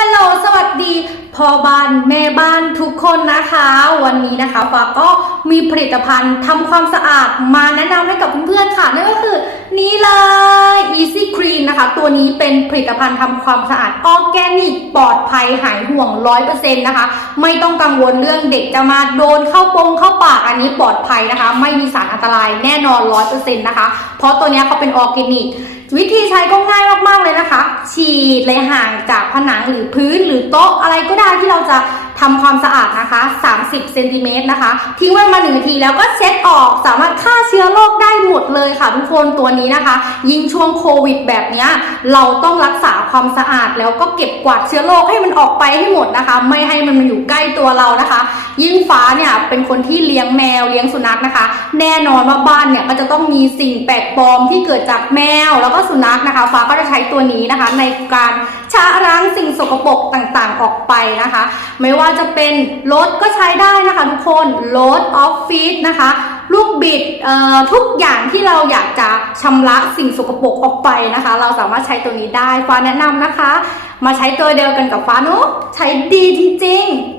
ฮัลโหล สวัสดีพ่อบ้านแม่บ้านทุกคนนะคะ วันนี้นะคะฟ้าก็มีผลิตภัณฑ์ทำความสะอาดมาแนะนำให้กับเพื่อนๆค่ะ นั่นก็คือนี่เลย Easy Clean นะคะ ตัวนี้เป็นผลิตภัณฑ์ทำความสะอาดออแกนิกปลอดภัยหายห่วง 100%นะคะ ไม่ต้องกังวลเรื่องเด็กจะมาโดนเข้าปงเข้าปากอันนี้ปลอดภัยนะคะ ไม่มีสารอันตรายแน่นอน 100%นะคะ เพราะตัวเนี้ยเขาเป็นออแกนิกวิธีใช้ก็ง่ายมากๆเลย นะคะ ฉีดเลยห่างจากผนังหรือพื้นหรือโต๊ะอะไรก็ได้ที่เราจะ ทำความสะอาดนะคะ 30เซนติเมตรนะคะ ทิ้งไว้มาหนึ่งนาทีแล้วก็เช็ดออก สามารถฆ่าเชื้อโรคได้หมดเลยค่ะทุกคนตัวนี้นะคะ ยิ่งช่วงโควิดแบบเนี้ยเราต้องรักษาความสะอาดแล้วก็เก็บกวาดเชื้อโรคให้มันออกไปให้หมดนะคะ ไม่ให้มันมาอยู่ใกล้ตัวเรานะคะ ยิ่งฟ้าเนี่ยเป็นคนที่เลี้ยงแมวเลี้ยงสุนัขนะคะ แน่นอนว่าบ้านเนี่ยก็จะต้องมีสิ่งแปลกปลอมที่เกิดจากแมวแล้วก็สุนัขนะคะ ฟ้าก็จะใช้ตัวนี้นะคะ ในการชะล้างสิ่งสกปรกต่างๆออกไปนะคะ ไม่ว่าจะเป็นรถก็ใช้ได้นะคะทุกคนรถออฟฟิศนะคะลูกบิดทุกอย่างที่เราอยากจะชำระสิ่งสกปรกออกไปนะคะ เราสามารถใช้ตัวนี้ได้ฟ้าแนะนำนะคะ มาใช้ตัวเดียวกันกับฟ้านุใช้ดีจริงๆ